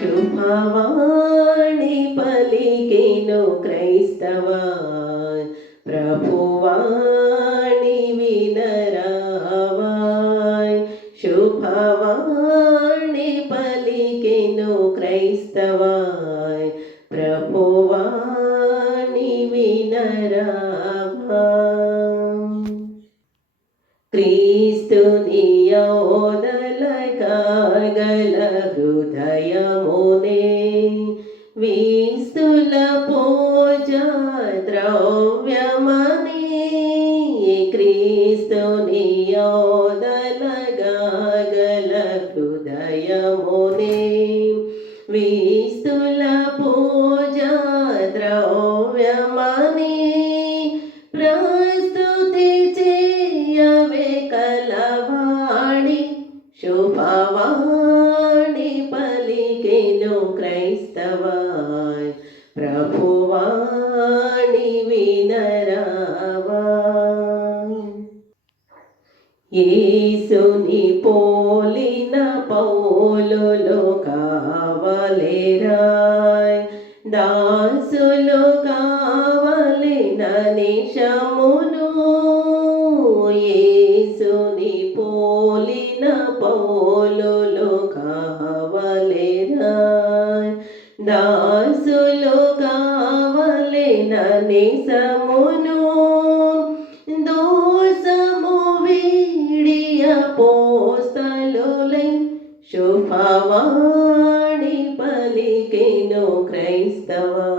శుభవాణి పలికెను క్రైస్తవా, ప్రభువాణి వినరావా. శుభవాణి పలికెను క్రైస్తవా, ప్రభువాణి వినరావా. క్రీస్తుని యోదలకాగల హృదయమునే వీస్తుల పూజా ద్రవ్యమనే. క్రీస్తుని యోదలగాగల హృదయమునే వీస్తుల పూజా ద్రవ్యమనే. ప్రస్తుతి చేయవే కలవాడి, శుభవాణి పలికెను క్రైస్తవా, ప్రభువాణి వినరావా. యేసుని పోలిన పౌలులు కావలేరాయ్, దాసులు కావలిన నిశమును. యేసుని పోలిన పౌలులు కావలేరాయ్, దాసులు కావలిన నిశమును. దోసము వీడియ పోస్తలులై, శుభవాణి పలికెను క్రైస్తవా,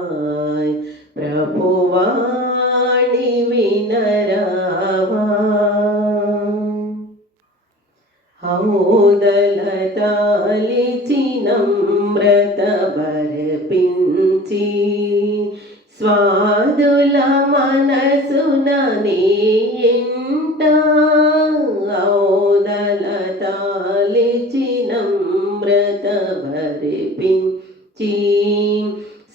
ప్రభువాణి వినరావా. ఔదల తాలిచి నమ్రత బర్పించి, స్వాదుల మనసున నీ ఇంట. ఔదల తాలిచి నమ్రత బర్పించి,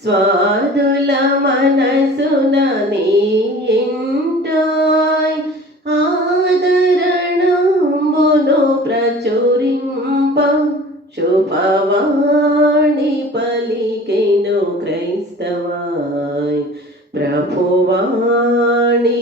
స్వాదుల మనసున నీ ఇంట. ఆదరణంబును ప్రచురింప, శుభవాణి పలికెను క్రైస్తవా, ప్రభువాణి